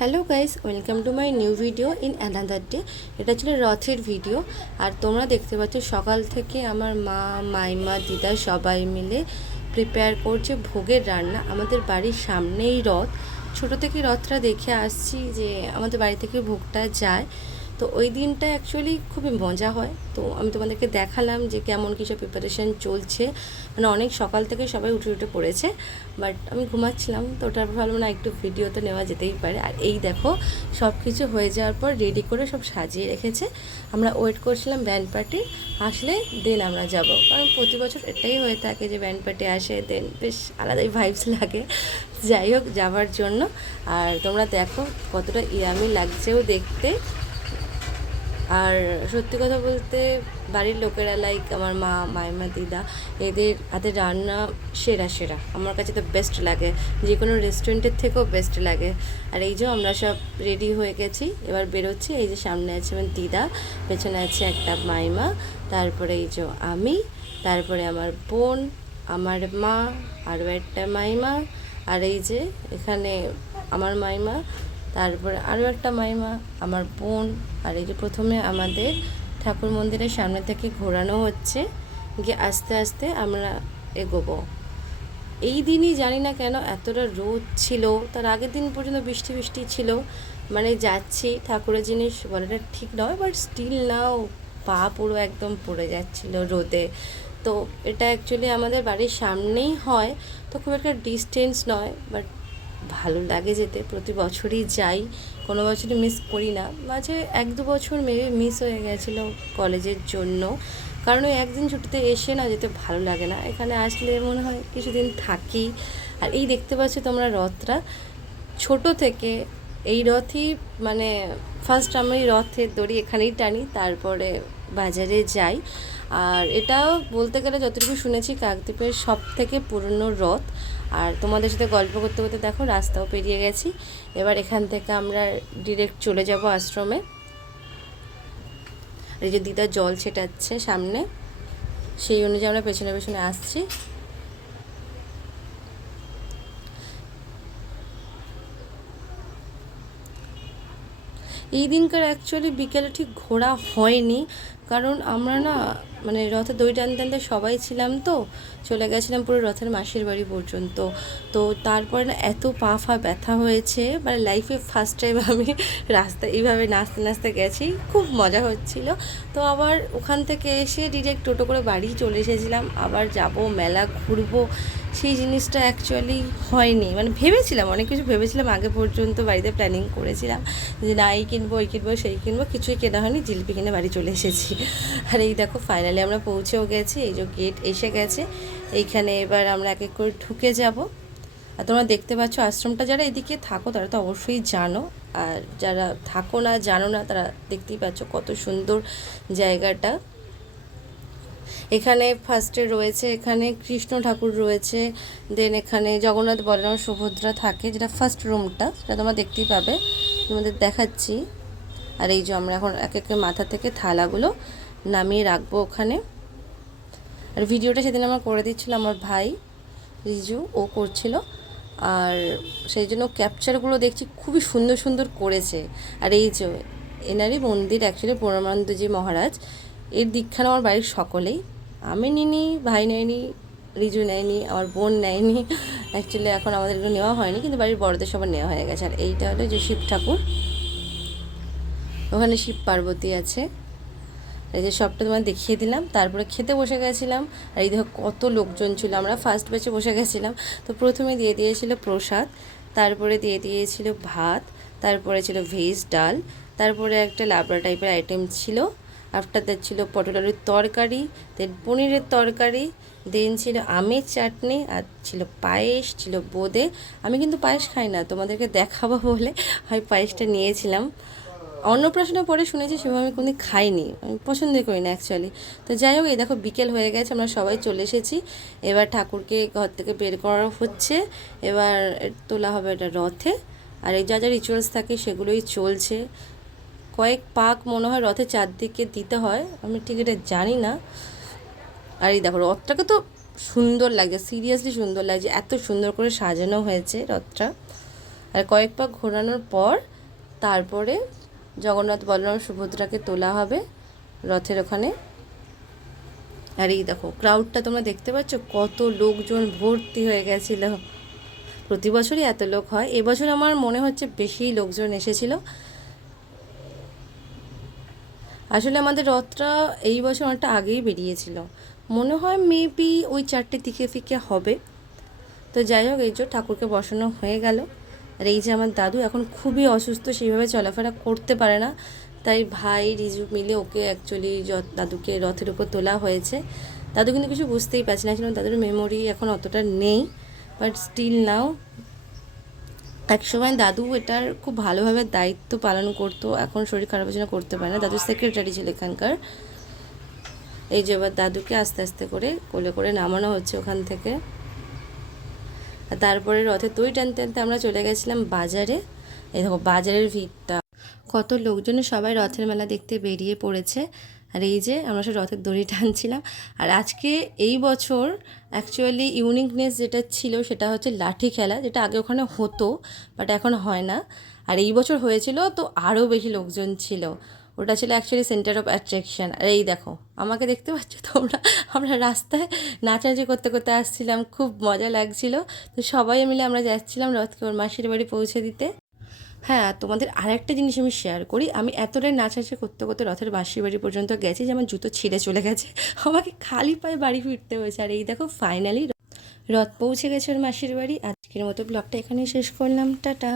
Hello guys, welcome to my new video in another day. এটা ছিল রথের video. আর তোমরা দেখতে পাচ্ছ সকাল থেকে আমার মা, মাইমা, দিদা সবাই মিলে প্রিপেয়ার করছে ভোগের রান্না। আমাদের বাড়ির সামনেই রথ। ছোটো থেকে রথটা দেখে আসছি যে আমাদের বাড়ি থেকে ভোগটা যায়। তো ওই দিনটা অ্যাকচুয়ালি খুবই মজা হয়। তো আমি তোমাদেরকে দেখালাম যে কেমন কিছু প্রিপারেশান চলছে। মানে অনেক সকাল থেকে সবাই উঠে উঠে পড়েছে, বাট আমি ঘুমাচ্ছিলাম, তো ওটার ভাবলাম না একটু ভিডিও তো নেওয়া যেতেই পারে। আর এই দেখো সব কিছু হয়ে যাওয়ার পর রেডি করে সব সাজিয়ে রেখেছে। আমরা ওয়েট করছিলাম ব্যান্ড পার্টি আসলে দেন আমরা যাব, কারণ প্রতি বছর এটাই হয়ে থাকে যে ব্যান্ড পার্টি আসে, দেন বেশ আলাদাই ভাইবস লাগে। যাই হোক, যাওয়ার জন্য। আর তোমরা দেখো কতটা ইয়ামি লাগছেও দেখতে। আর সত্যি কথা বলতে বাড়ির লোকেরা, লাইক আমার মা, মাইমা, দিদা, এদের হাতের রান্না সেরা সেরা, আমার কাছে তো বেস্ট লাগে, যে কোনো রেস্টুরেন্টের থেকেও বেস্ট লাগে। আর এই যে আমরা সব রেডি হয়ে গেছি, এবার বেরোচ্ছি। এই যে সামনে আছে আমার দিদা, পেছনে আছে একটা মাইমা, তারপরে এই যে আমি, তারপরে আমার বোন, আমার মা, আরও একটা মাইমা, আর এই যে এখানে আমার মাইমা, তারপরে আরও একটা মাইমা, আমার বোন। আর এই যে প্রথমে আমাদের ঠাকুর মন্দিরের সামনে থেকে ঘোরানো হচ্ছে, গিয়ে আস্তে আস্তে আমরা এগোবো। এই দিনই জানি না কেন এতটা রোদ ছিল, তার আগের দিন পর্যন্ত বৃষ্টি বৃষ্টি ছিল। মানে যাচ্ছি ঠাকুরের জিনিস বলাটা ঠিক নয়, বাট স্টিল নাও পা পুরো একদম পড়ে যাচ্ছিল রোদে। তো এটা অ্যাকচুয়ালি আমাদের বাড়ির সামনেই হয়, তো খুব একটা ডিস্টেন্স নয়, বাট ভালো লাগে যেতে। প্রতি বছরই যাই, কোনো বছরই মিস করি না। মাঝে 1-2 বছর মেবি মিস হয়ে গেছিলো কলেজের জন্য, কারণ ওই একদিন ছুটিতে এসে না যেতে ভালো লাগে না। এখানে আসলে মনে হয় কিছুদিন থাকি। আর এই দেখতে পাচ্ছ তোমরা রথটা, ছোট থেকে এই রথই, মানে ফার্স্ট আমি রথের দড়ি এখানেই টানি, তারপরে বাজারে যাই। আর এটাও বলতে গেলে যতটুকু শুনেছি কাকদ্বীপের সব থেকে পুরনো রথ। আর তোমাদের সাথে গল্প করতে করতে দেখো রাস্তাও পেরিয়ে গেছি। এবার এখান থেকে আমরা ডিরেক্ট চলে যাব আশ্রমে। এই যে দিদা জল ছেটাচ্ছে সামনে, সেই অনুযায়ী আমরা পেছনে পেছনে আসছি। এই দিনকার অ্যাকচুয়ালি বিকেলে ঠিক ঘোরা হয়নি, কারণ আমরা না মানে রথের দড়ি টানতে টানতে সবাই ছিলাম, তো চলে গেছিলাম পুরো রথের মাসির বাড়ি পর্যন্ত। তো তারপরে না এত পা ফা ব্যথা হয়েছে, মানে লাইফে ফার্স্ট টাইম আমি রাস্তায় এইভাবে নাচতে নাচতে গেছি, খুব মজা হচ্ছিল। তো আবার ওখান থেকে এসে ডিরেক্ট টোটো করে বাড়ি চলে এসেছিলাম, আবার যাব মেলা ঘুরবো, সেই জিনিসটা অ্যাকচুয়ালি হয়নি। মানে ভেবেছিলাম, অনেক কিছু ভেবেছিলাম, আগে পর্যন্ত বাড়িতে প্ল্যানিং করেছিলাম যে না এই কিনবো, এই কিনবো, সেই কিনবো, কিছুই কেনা হয়নি, জিলিপি কিনে বাড়ি চলে এসেছি। আর এই দেখো ফাইনালি আমরা পৌঁছেও গেছি, এই যে গেট এসে গেছে। এইখানে এবার আমরা এক এক করে ঢুকে যাব। আর তোমরা দেখতে পাচ্ছ আশ্রমটা, যারা এদিকে থাকো তারা তো অবশ্যই জানো, আর যারা থাকো না, জানো না, তারা দেখতেই পাচ্ছ কত সুন্দর জায়গাটা। এখানে ফার্স্টে রয়েছে, এখানে কৃষ্ণ ঠাকুর রয়েছে, দেন এখানে জগন্নাথ, বলরাম, সুভদ্রা থাকে, যেটা ফার্স্ট রুমটা, সেটা তোমরা দেখতেই পাবে, তোমাদের দেখাচ্ছি। আর এই যে আমরা এখন এক এক মাথা থেকে থালাগুলো নামিয়ে রাখবো ওখানে। আর ভিডিওটা সেদিন আমার করে দিচ্ছিল আমার ভাই রিজু, ও করছিল। আর সেই জন্য ক্যাপচারগুলো দেখছি খুবই সুন্দর সুন্দর করেছে। আর এই যে এনারই মন্দির অ্যাকচুয়ালি পরমানন্দজি মহারাজ, এর দীক্ষা আমার বাড়ির সকলেই, আমি নিইনি, ভাই নেয়নি, রিজু নেয়নি, আমার বোন নেয়নি। অ্যাকচুয়ালি এখন আমাদের এগুলো নেওয়া হয়নি, কিন্তু বাড়ির বড়দের সবার নেওয়া হয়ে গেছে। আর এইটা হলো যে শিব ঠাকুর, ওখানে শিব পার্বতী আছে। এই যে সবটা তোমার দেখিয়ে দিলাম, তারপরে খেতে বসে গেছিলাম। আর এই দেখো কত লোকজন ছিল, আমরা ফার্স্ট ব্যাচে বসে গেছিলাম। তো প্রথমে দিয়ে দিয়েছিল প্রসাদ, তারপরে দিয়ে দিয়েছিল ভাত, তারপরে ছিল ভেজ ডাল, তারপরে একটা লাবড়া টাইপের আইটেম ছিল, আফটার দ্যাট ছিল পটল আলুর তরকারি, দেন পনিরের তরকারি, দেন ছিল আমের চাটনি, আর ছিল পায়েস, ছিল বোঁদে। আমি কিন্তু পায়েস খাই না, তোমাদেরকে দেখাবো বলে আমি পায়েসটা নিয়েছিলাম। অন্নপ্রাশনের পরে শুনেছি, সেভাবে আমি কোনোদিন খাইনি, আমি পছন্দই করি না অ্যাকচুয়ালি। তো যাই হোক, এই দেখো বিকেল হয়ে গেছে, আমরা সবাই চলে এসেছি। এবার ঠাকুরকে ঘর থেকে বের করা হচ্ছে, এবার তোলা হবে এটা রথে। আর এই যা যা রিচুয়ালস থাকে সেগুলোই চলছে। কয়েক পাক মনে হয় রথের চারদিকে দিতে হয়, আমি ঠিক এটা জানি না। আর এই দেখো রথটাকে তো সুন্দর লাগছে, সিরিয়াসলি সুন্দর লাগছে, এত সুন্দর করে সাজানো হয়েছে রথটা। আর কয়েক পাক ঘোরানোর পর তারপরে জগন্নাথ বলরাম সুভদ্রাকে তোলা হবে রথের ওখানে। আর এই দেখো ক্রাউডটা তোমরা দেখতে পাচ্ছ, কত লোকজন ভর্তি হয়ে গেছিল। প্রতি বছরই এত লোক হয়, এবছর আমার মনে হচ্ছে বেশি লোকজন এসেছিল। আসলে আমাদের রথটা এই বছর অনেকটা আগেই বেরিয়েছিল, মনে হয় মেবি ওই 4টে দিকে ফিকে হবে। তো যাই হোক, এই যে ঠাকুরকে বসানো হয়ে গেল। আর এই যে আমার দাদু এখন খুবই অসুস্থ, সেইভাবে চলাফেরা করতে পারে না, তাই ভাই রিজু মিলে ওকে অ্যাকচুয়ালি দাদুকে রথের উপর তোলা হয়েছে। দাদু কিন্তু কিছু বুঝতেই পারছে না, আসলে দাদুর মেমোরি এখন অতটা নেই, বাট স্টিল নাও একসময় দাদু এটার খুব ভালোভাবে দায়িত্ব পালন করতো, এখন শরীর খারাপের জন্য করতে পারে না। দাদুর সেক্রেটারি ছিল এখানকার। এই যে এবার দাদুকে আস্তে আস্তে করে কোলে করে নামানো হচ্ছে ওখান থেকে। আর তারপরে রথে দই টানতে টানতে আমরা চলে গেছিলাম বাজারে। এই দেখো বাজারের ভিড়টা, কত লোকজন, সবাই রথের মেলা দেখতে বেরিয়ে পড়েছে। আর এই যে আমরা সব রথের দড়ি টানছিলাম। আর আজকে এই বছর অ্যাকচুয়ালি ইউনিকনেস যেটা ছিল সেটা হচ্ছে লাঠি খেলা, যেটা আগে ওখানে হতো বাট এখন হয় না। আর এই বছর হয়েছিল তো আরও বেশি লোকজন ছিল, ওটা ছিল অ্যাকচুয়ালি সেন্টার অফ অ্যাট্রাকশান। আর এই দেখো আমাকে দেখতে পাচ্ছ তোমরা, আমরা রাস্তায় নাচানাচি করতে করতে আসছিলাম, খুব মজা লাগছিল। তো সবাই মিলে আমরা যাচ্ছিলাম রথকে ওর মাসির বাড়ি পৌঁছে দিতে। হ্যাঁ, তোমাদের আরেকটা জিনিস আমি শেয়ার করি, আমি এতটাই নাচানাচি করতে করতে রথের মাসির বাড়ি পর্যন্ত গেছি যে আমার জুতো ছিঁড়ে চলে গেছে, আমাকে খালি পায়ে বাড়ি ফিরতে হয়েছে। আর এই দেখো ফাইনালি রথ পৌঁছে গেছে ওর মাসির বাড়ি। আজকের মতো ব্লগটা এখানেই শেষ করলাম, টাটা।